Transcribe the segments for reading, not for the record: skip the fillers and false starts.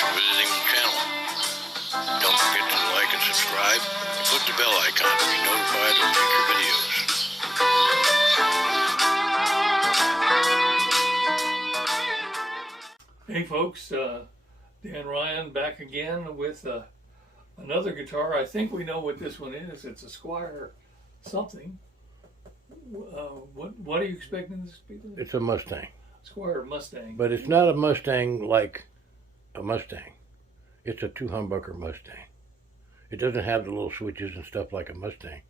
for visiting the channel. Don't forget to like and subscribe and click the bell icon to be notified of future videos. Hey folks, Dan Ryan back again with another guitar. I think we know what this one is. It's a Squier something. What are you expecting this to be? It's a Mustang. Squier Mustang. But it's not a Mustang like a Mustang. It's a two-humbucker Mustang. It doesn't have the little switches and stuff like a Mustang.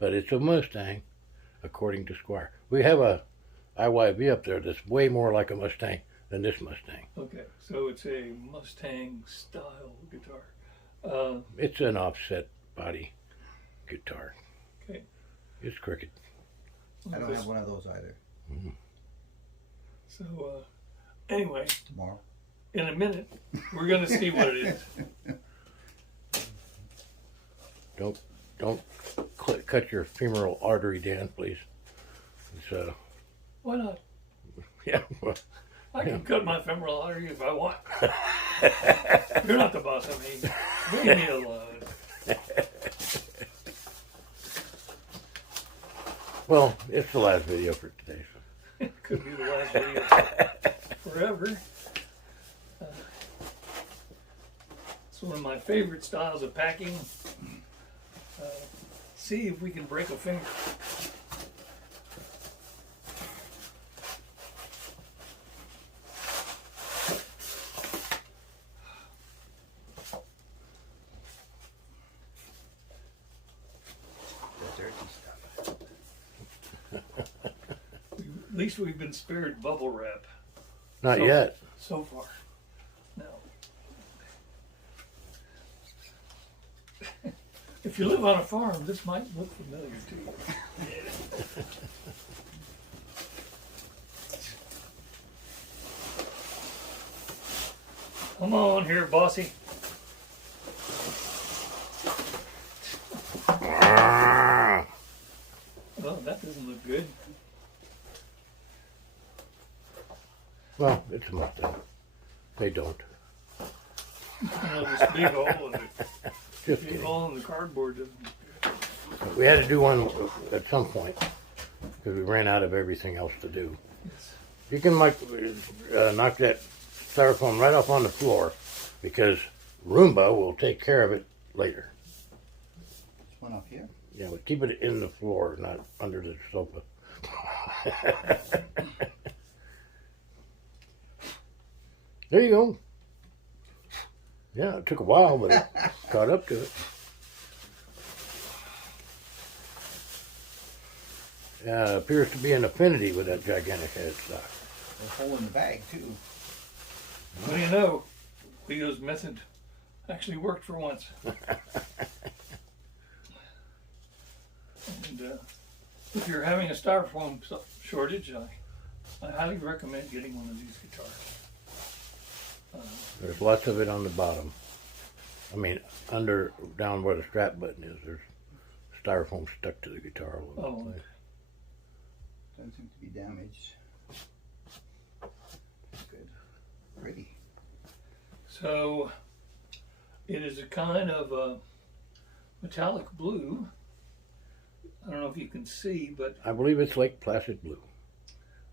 But it's a Mustang, according to Squier. We have a IYV up there that's way more like a Mustang than this Mustang. Okay, so it's a Mustang style guitar. It's an offset body guitar. Okay. It's crooked. I don't have one of those either. Mm-hmm. So, anyway, Tomorrow. in a minute, we're going to see what it is. Don't cut your femoral artery, Dan, please. It's, Why not? yeah. Well, I can cut my femoral artery if I want. You're not the boss of me. Leave me alone. well, it's the last video for today. So. It could be the last video forever. It's one of my favorite styles of packing. See if we can break a finger. At least we've been spared bubble wrap. Not yet. So far. No. If you live on a farm, this might look familiar to you. Come on here, bossy. Well, that doesn't look good. Well, it's a Mustang. They don't. This big hole in Just big kidding. hole in the cardboard doesn't. We had to do one at some point because we ran out of everything else to do. Yes. You can knock that styrofoam right off on the floor because Roomba will take care of it later. This one up here. Yeah, but keep it in the floor, not under the sofa. There you go. Yeah, it took a while, but it caught up to it. Appears to be an affinity with that gigantic headstock. There's a hole in the bag too. What do you know? Leo's method actually worked for once. And if you're having a styrofoam shortage, I highly recommend getting one of these guitars. There's lots of it on the bottom. I mean, down where the strap button is, there's styrofoam stuck to the guitar a little bit. Doesn't seem to be damaged. Good. Pretty. So it is a kind of a metallic blue. I don't know if you can see, but I believe it's Lake Placid blue.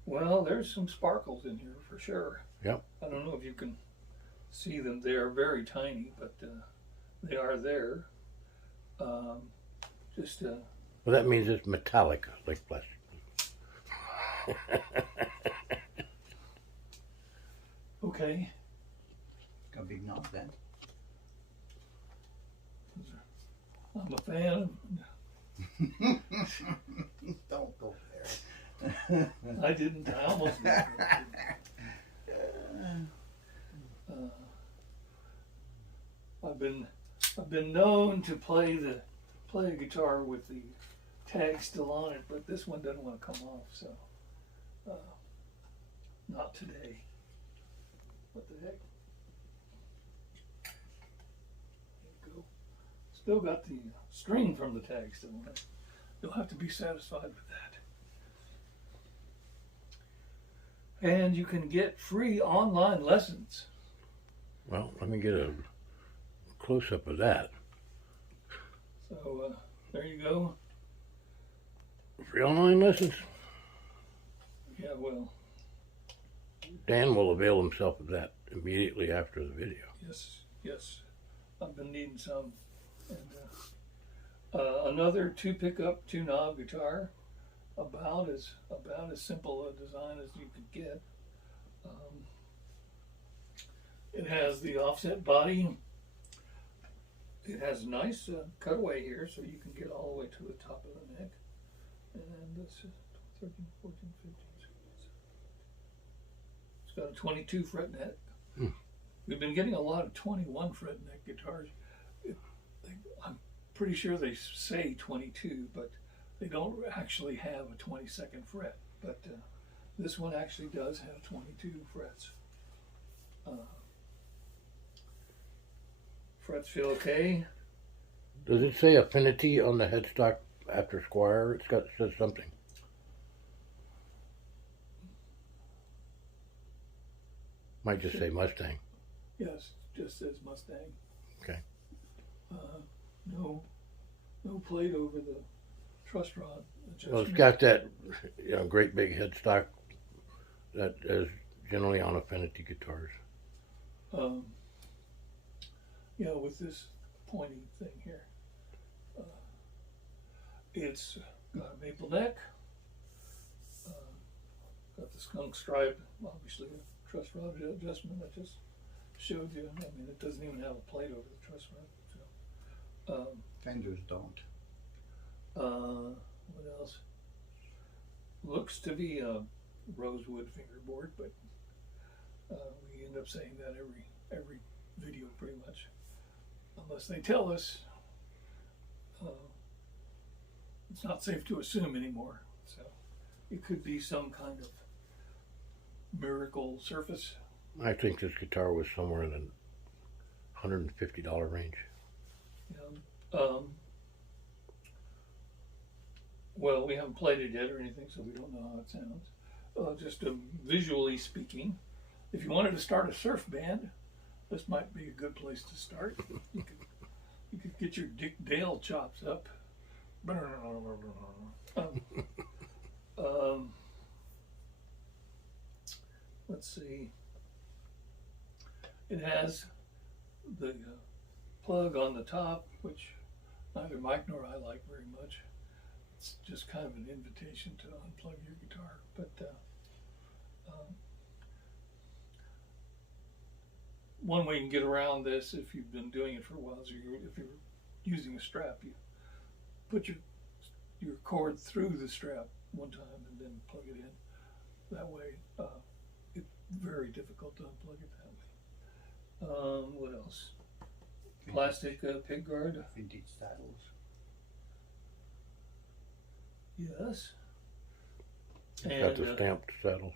well, there's some sparkles in here for sure. Yep. I don't know if you can see them. They are very tiny, but they are there. Well, that means it's metallic, Lake Placid blue. Okay. Got a big knob then. I'm a fan. Don't go there. I didn't. I almost did. I've been known to play a guitar with the tag still on it, but this one doesn't want to come off, so not today. What the heck? There you go. Still got the string from the tag still on it. You'll have to be satisfied with that. And you can get free online lessons Well, let me get a close-up of that. So there you go. Free online lessons. Yeah, well, Dan will avail himself of that immediately after the video. yes. I've been needing some. And another 2 pickup, 2 knob guitar, about as simple a design as you could get. It has the offset body. It has a nice cutaway here, so you can get all the way to the top of the neck. And this is 13, 14, 15, 16. It's got a 22 fret neck. We've been getting a lot of 21 fret neck guitars. I'm pretty sure they say 22, but they don't actually have a 22nd fret. But this one actually does have 22 frets. Frets feel okay. Does it say Affinity on the headstock after Squier? It says something. Might just say Mustang. Yes, just says Mustang. Okay. No plate over the truss rod adjustment. Well, it's got that great big headstock that is generally on Affinity guitars. With this pointy thing here. It's got a maple neck. Got the skunk stripe, obviously a truss rod adjustment I just showed you. I mean, it doesn't even have a plate over the truss rod. So, Fenders don't. what else? Looks to be a rosewood fingerboard, but we end up saying that every video pretty much, unless they tell us. It's not safe to assume anymore. So it could be some kind of miracle surface. I think this guitar was somewhere in the $150 range. Well, we haven't played it yet or anything, so we don't know how it sounds. Just visually speaking, if you wanted to start a surf band, this might be a good place to start. You could get your Dick Dale chops up. Let's see. It has the plug on the top, which neither Mike nor I like very much. It's just kind of an invitation to unplug your guitar. But one way you can get around this, if you've been doing it for a while, is if you're using a strap, you put your cord through the strap one time and then plug it in. That way, it's very difficult to unplug it that way. What else? Plastic pick guard. Vintage saddles. Yes. It's got the stamped saddles.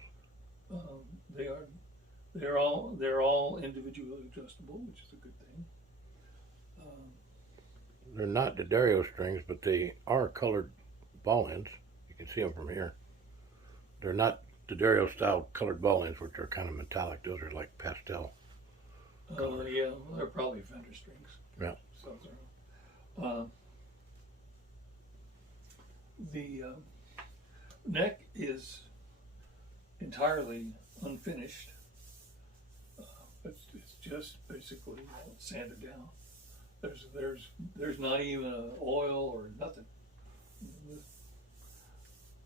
They're all individually adjustable, which is a good thing. They're not D'Addario strings, but they are colored ball ends. You can see them from here. They're not D'Addario style colored ball ends, which are kind of metallic. Those are like pastel. Yeah, they're probably Fender strings. Yeah. So the neck is entirely unfinished. It's just basically sanded down. There's not even oil or nothing.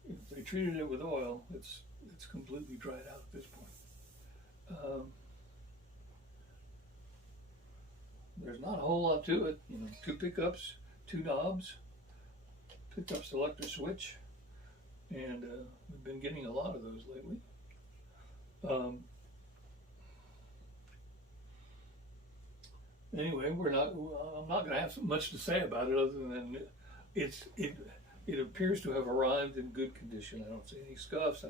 If they treated it with oil, it's completely dried out at this point. There's not a whole lot to it. 2 pickups, 2 knobs, pickup selector switch, and we've been getting a lot of those lately. Anyway, I'm not going to have much to say about it other than it appears to have arrived in good condition. I don't see any scuffs.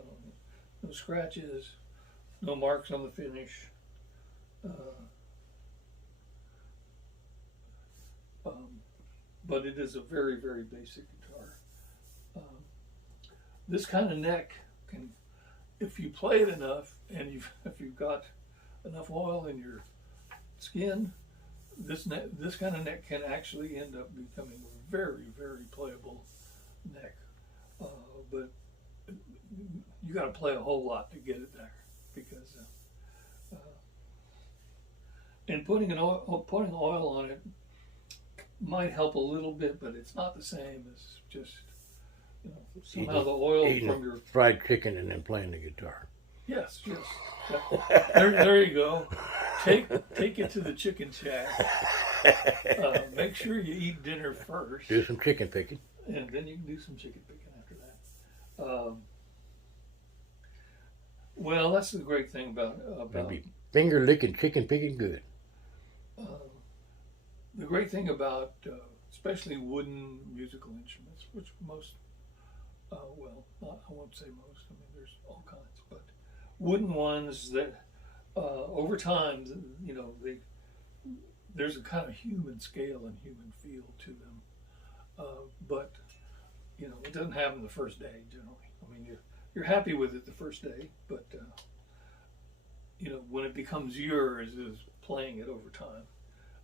No scratches, no marks on the finish. But it is a very, very basic guitar. This kind of neck can, if you play it enough, and if you've got enough oil in your skin, this kind of neck can actually end up becoming a very, very playable neck. But you got to play a whole lot to get it there, because and putting oil on it might help a little bit, but it's not the same as just, you know, somehow the oil Eating from your fried chicken and then playing the guitar. yes. There you go. Take it to the chicken shack. Make sure you eat dinner first, Do some chicken picking. and then you can do some chicken picking after that. Well, that's the great thing about Maybe finger licking, chicken picking good. the great thing about especially wooden musical instruments, which most, well, I won't say most. I mean, there's all kinds, but wooden ones that over time, you know, there's a kind of human scale and human feel to them. But you know, it doesn't happen the first day generally. I mean, you're happy with it the first day, but you know, when it becomes yours is playing it over time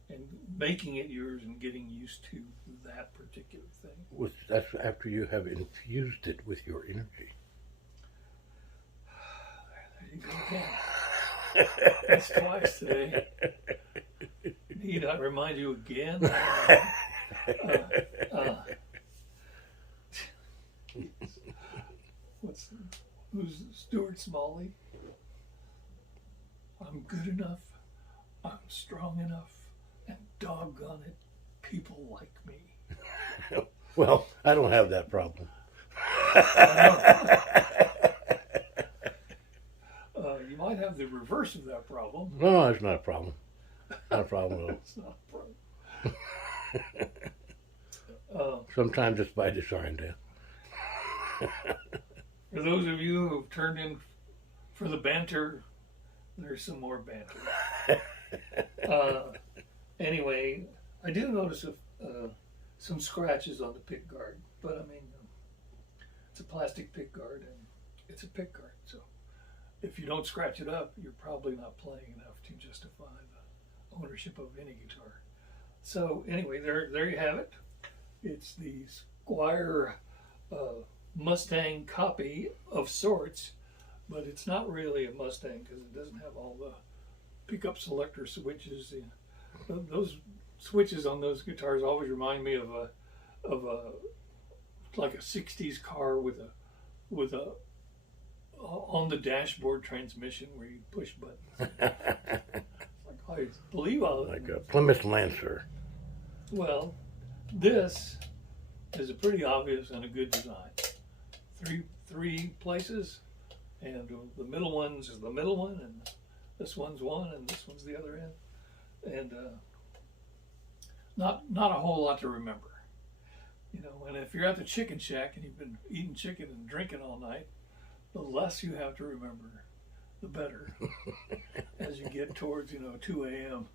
and making it yours and getting used to that particular thing. That's after you have infused it with your energy. There you go again. That's twice today. Need I remind you again? Who's Stuart Smalley? I'm good enough, I'm strong enough, and doggone it, people like me. Well, I don't have that problem. You might have the reverse of that problem. No, it's not a problem. Not a problem at all. It's not a problem. Sometimes it's by design, Dan. For those of you who've turned in for the banter, there's some more banter. Anyway, I do notice some scratches on the pick guard, but I mean, it's a plastic pick guard and it's a pick guard, so if you don't scratch it up, you're probably not playing enough to justify the ownership of any guitar. So anyway, there you have it. It's the Squier Mustang copy of sorts, but it's not really a Mustang because it doesn't have all the pickup selector switches. Those switches on those guitars always remind me of a like a '60s car with a on the dashboard transmission where you push buttons. I believe Like a Plymouth Lancer. Well, this is a pretty obvious and a good design. Three places, and the middle one's is the middle one, and this one's one, and this one's the other end, and not a whole lot to remember, you know. And if you're at the chicken shack and you've been eating chicken and drinking all night, the less you have to remember, the better. As you get towards 2 a.m.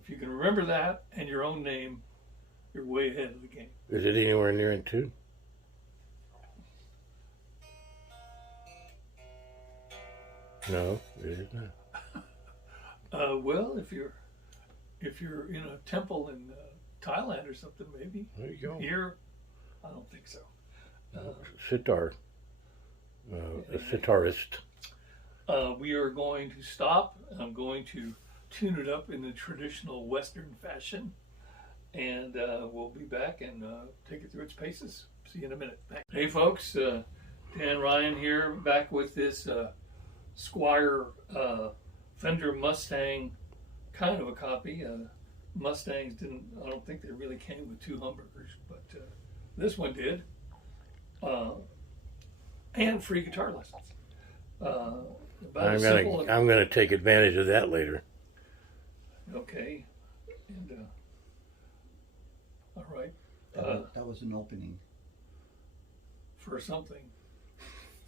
If you can remember that and your own name, you're way ahead of the game. Is it anywhere near in tune? No, it is not. Well, if you're in a temple in Thailand or something, maybe. There you go. Here, I don't think so. Sitar. A sitarist. We are going to stop. I'm going to tune it up in the traditional Western fashion, and we'll be back and take it through its paces. See you in a minute. Hey folks, Dan Ryan here, back with this Squier Fender Mustang, kind of a copy. Mustangs I don't think they really came with two humbuckers, but this one did. And free guitar lessons. I'm gonna take advantage of that later. Okay. And all right. That was an opening. For something.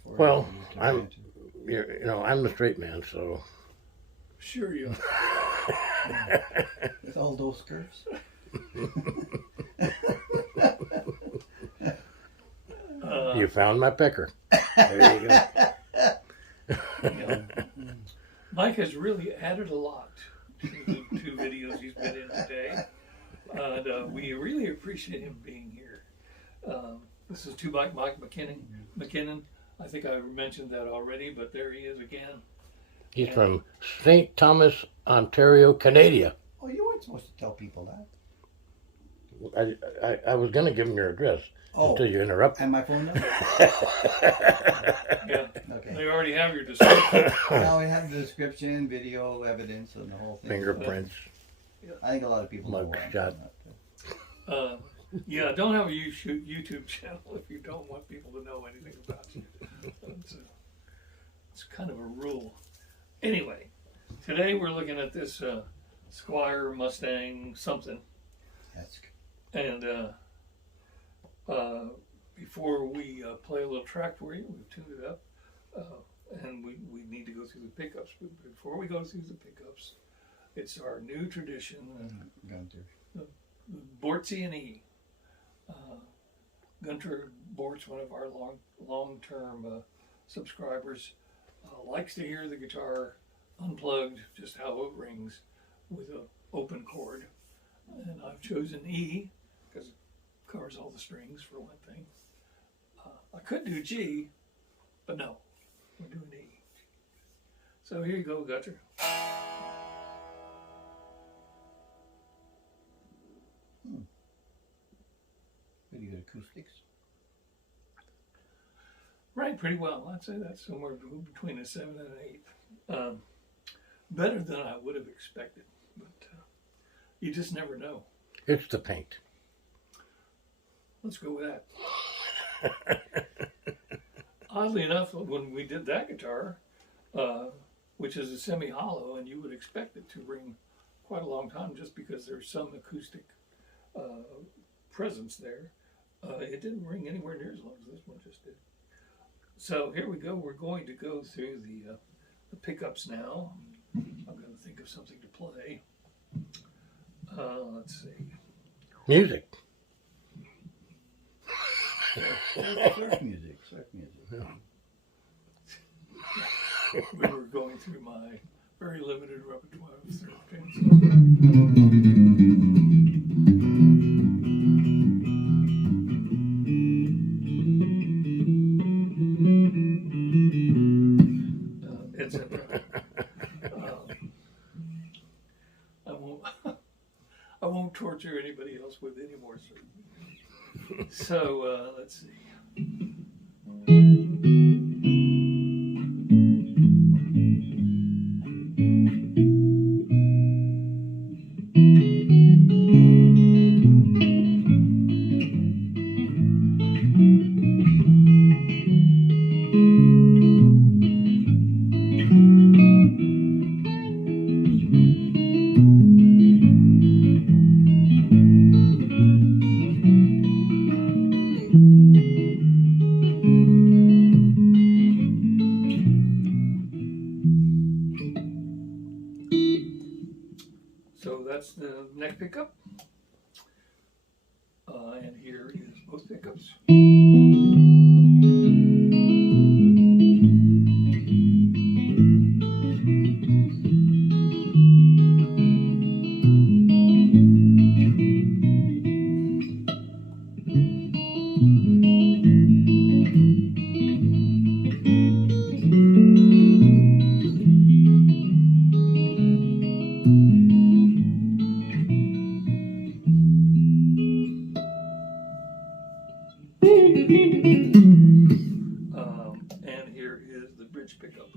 Well, I'm the straight man, so. Sure you are. With all those curves. You found my pecker. There you go. Mike has really added a lot to the 2 videos he's been in today. And we really appreciate him being here. This is 2bikemike McKinnon. I think I mentioned that already, but there he is again. He's from St. Thomas, Ontario, Canada. Oh, you weren't supposed to tell people that. I was going to give him your address until you interrupted. And my phone number? Yeah. Okay. They already have your description. Now we have the description, video, evidence, and the whole thing. Fingerprints. I think a lot of people know where I'm Mugshot. from. Yeah, don't have a YouTube channel if you don't want people to know anything about you. It's kind of a rule. Anyway, today we're looking at this Squier Mustang something. That's And before we play a little track for you, we've tuned it up. And we need to go through the pickups. But before we go through the pickups, it's our new tradition. Bortzy and E. Gunter Bortz, one of our long-term subscribers, likes to hear the guitar unplugged, just how it rings, with an open chord. And I've chosen E because it covers all the strings for one thing. I could do G, but no, we're doing E. So here you go, Gunter. pretty good acoustics. Right, pretty well. I'd say that's somewhere between a 7 and an 8. Better than I would have expected, but you just never know. It's the paint. Let's go with that. Oddly enough, when we did that guitar, which is a semi-hollow, and you would expect it to ring quite a long time just because there's some acoustic presence there, it didn't ring anywhere near as long as this one just did. So here we go. We're going to go through the pickups now. I'm going to think of something to play. Let's see. Music. Surf music. Yeah. We were going through my very limited repertoire of surf tunes. Etc. I won't torture anybody else with any more surf. So let's see. So that's the neck pickup. And here is both pickups. And here is the bridge pickup.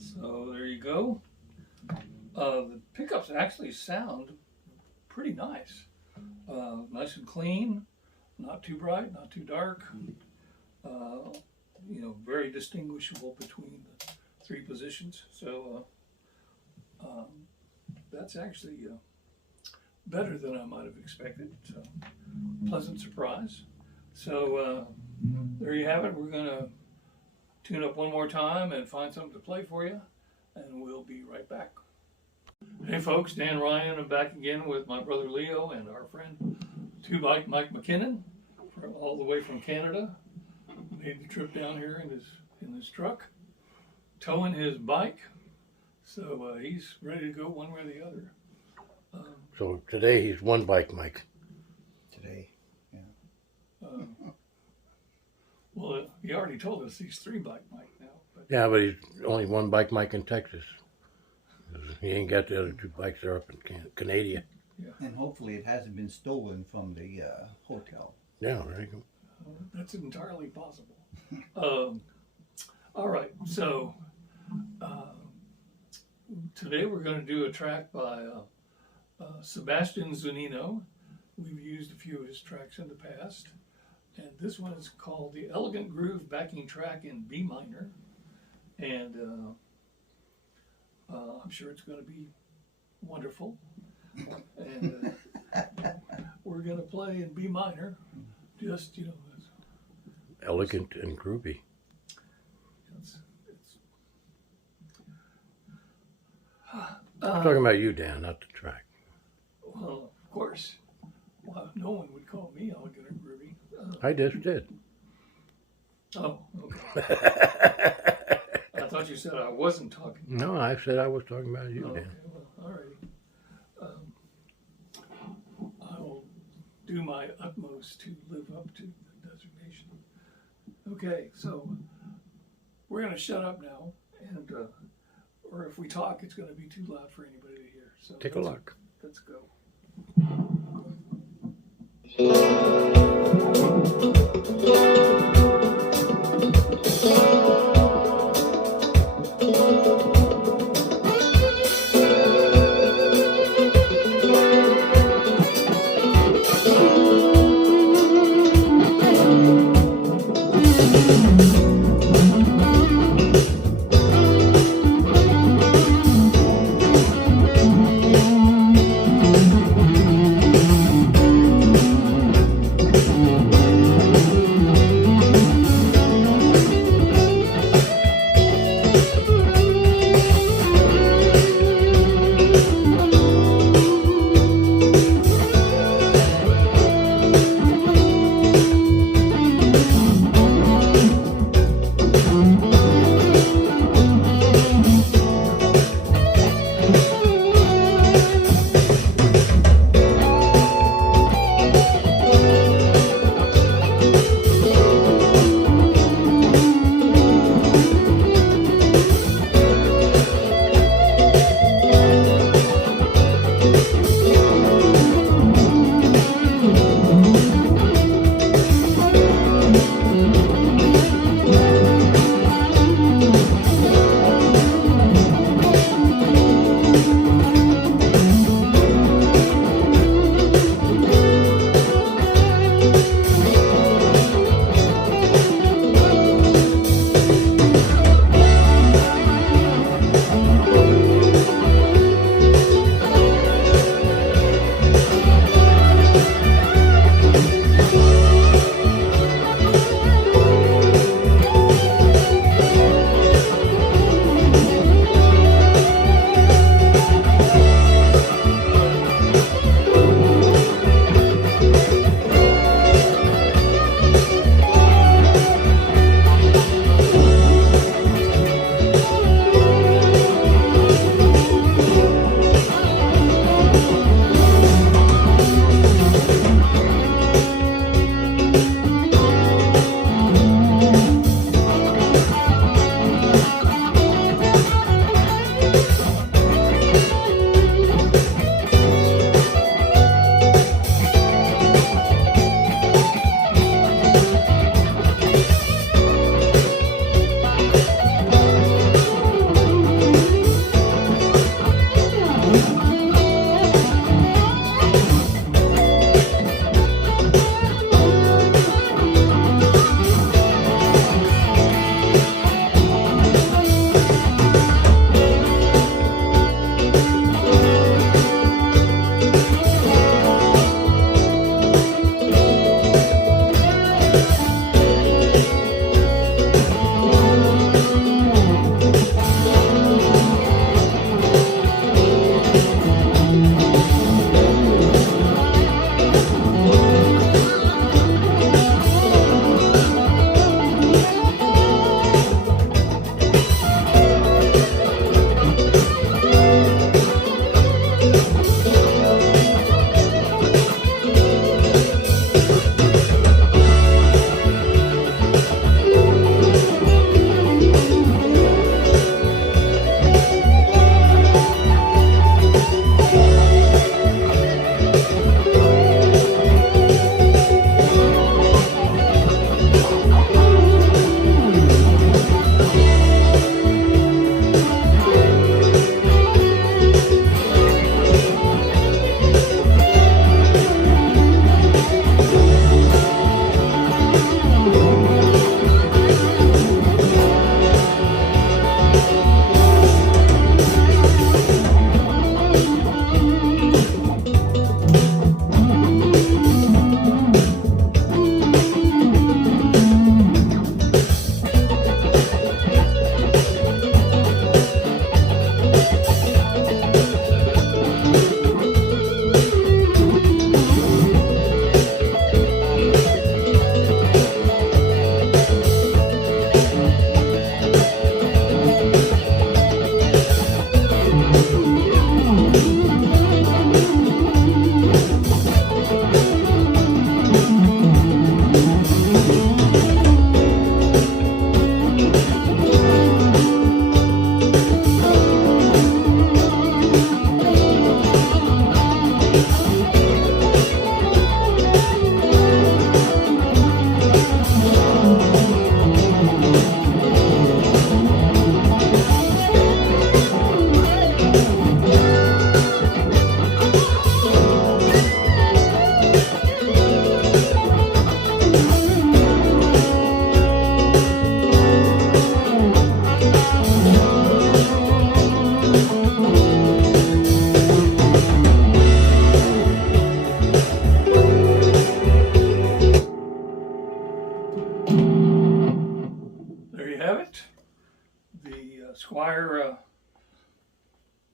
So there you go. The pickups actually sound pretty nice. Nice and clean, not too bright, not too dark. Very distinguishable between the 3 positions. So that's actually better than I might have expected. So pleasant surprise. So there you have it. We're gonna tune up one more time and find something to play for you, and we'll be right back. Hey folks, Dan Ryan. I'm back again with my brother Leo and our friend 2bikemike McKinnon, all the way from Canada. Made the trip down here in his truck, towing his bike. So he's ready to go one way or the other. So today he's 1bikemike. Today, yeah. Well, he already told us he's 3bikemike now. But Yeah, but he's only 1bikemike in Texas. He ain't got the other 2 bikes there up in Canada. And hopefully it hasn't been stolen from the hotel. Yeah, there you go. That's entirely possible. All right, so today we're going to do a track by Sebastian Zunino. We've used a few of his tracks in the past, and this one is called the Elegant Groove Backing Track in B minor, and I'm sure it's going to be wonderful. And we're going to play in B minor, just, Elegant and groovy. I'm talking about you, Dan, not the track. Well, of course. Well, no one would call me elegant or groovy. I just did. Oh, okay. I thought you said I wasn't talking. No, I said I was talking about you, Oh, Dan. okay, well, all right. I will do my utmost to live up to the designation. Okay, so we're going to shut up now, and or if we talk, it's going to be too loud for anybody to hear. So Take a look. Let's go.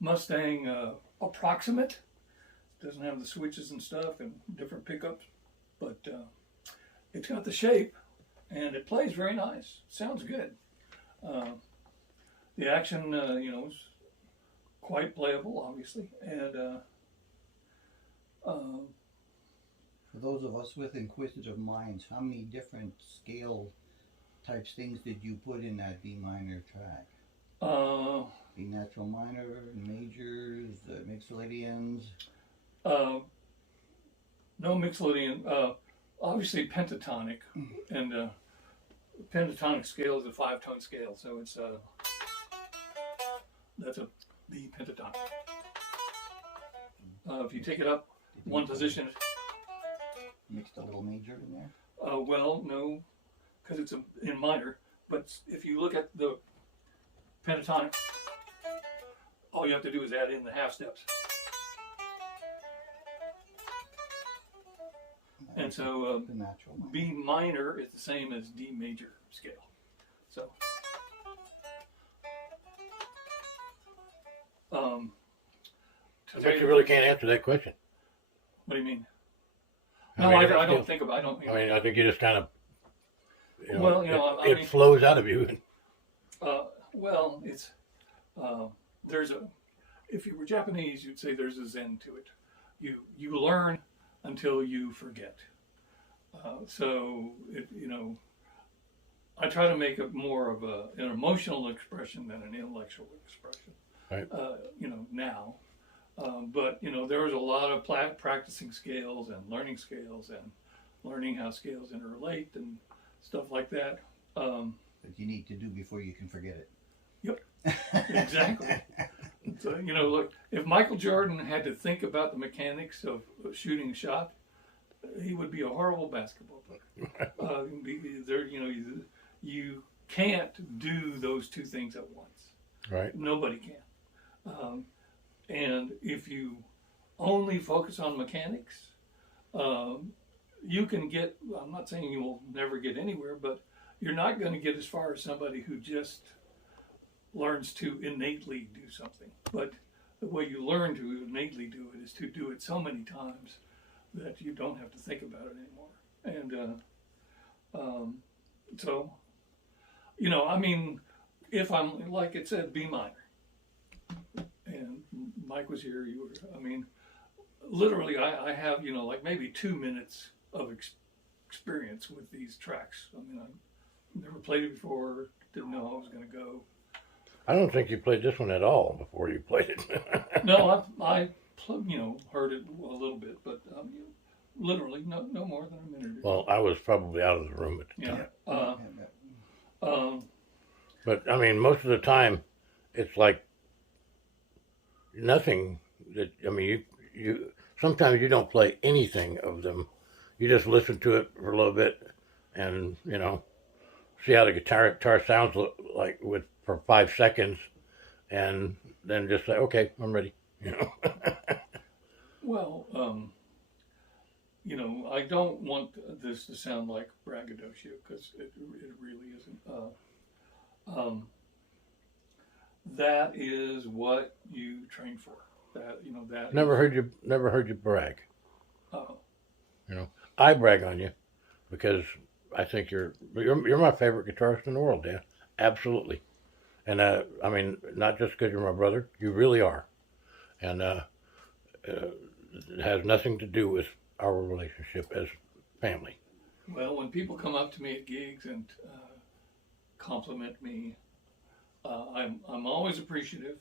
Mustang Approximate. Doesn't have the switches and stuff and different pickups, but it's got the shape and it plays very nice. Sounds good. The action, is quite playable, obviously, and For those of us with inquisitive minds, how many different scale types things did you put in that D minor track? B natural minor, majors, mixolydians. no mixolydian. Obviously pentatonic, and pentatonic scale is a 5-tone scale, so it's that's a B pentatonic. If you take it up one position, Mixed a little major in there. well, no, because it's in minor. But if you look at the pentatonic, all you have to do is add in the half steps. And so The natural minor. B minor is the same as D major scale. So I bet you really can't answer that question. what do you mean? I No, mean, I it's- don't think about. I don't. I mean, I think you just kind of, Well, it flows out of you. Well, it's there's a. If you were Japanese, you'd say there's a zen to it. You learn until you forget. So it, I try to make it more of an emotional expression than an intellectual expression. Right. Now. But there was a lot of practicing scales and learning how scales interrelate and stuff like that. That you need to do before you can forget it. Yep, exactly. So, look, if Michael Jordan had to think about the mechanics of shooting a shot, he would be a horrible basketball player. You can't do those two things at once. Right. Nobody can. And if you only focus on mechanics, you can get, I'm not saying you will never get anywhere, but you're not going to get as far as somebody who just learns to innately do something. But the way you learn to innately do it is to do it so many times that you don't have to think about it anymore. And so, if I'm, like it said, B minor, and Mike was here, literally I have, maybe 2 minutes of experience with these tracks. I never played it before, didn't know how I was going to go. I don't think you played this one at all before you played it. No, I heard it a little bit, but literally no more than a minute or two. Well, I was probably out of the room at the time. But most of the time, it's like nothing. You sometimes you don't play anything of them. You just listen to it for a little bit, and see how the guitar sounds like for 5 seconds, and then just say, okay, I'm ready. Well, I don't want this to sound like braggadocio, because it really isn't. That is what you train for. That Never heard you brag. Oh. I brag on you because I think you're my favorite guitarist in the world, Dan. Absolutely. And not just because you're my brother, you really are. And it has nothing to do with our relationship as family. Well, when people come up to me at gigs and compliment me, I'm always appreciative.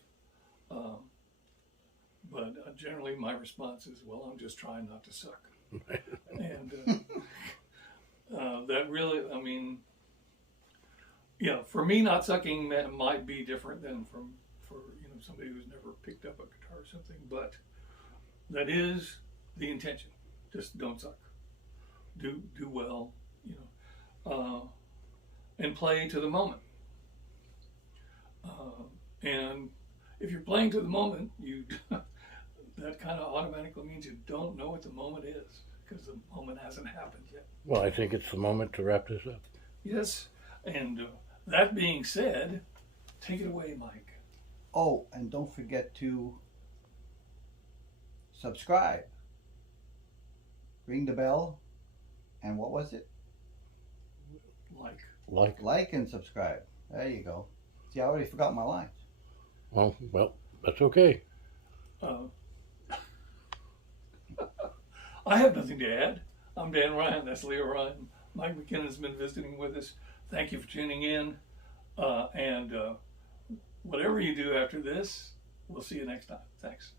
But generally my response is, well, I'm just trying not to suck. And that really, for me, not sucking might be different than for somebody who's never picked up a guitar or something. But that is the intention. Just don't suck. Do well, and play to the moment. And if you're playing to the moment, that kind of automatically means you don't know what the moment is, because the moment hasn't happened yet. Well, I think it's the moment to wrap this up. Yes, and that being said, take it away, Mike. Oh, and don't forget to subscribe. Ring the bell. And what was it? Like and subscribe. There you go. See, I already forgot my lines. Well, that's okay. I have nothing to add. I'm Dan Ryan. That's Leo Ryan. Mike McKinnon's been visiting with us. Thank you for tuning in. And whatever you do after this, we'll see you next time. Thanks.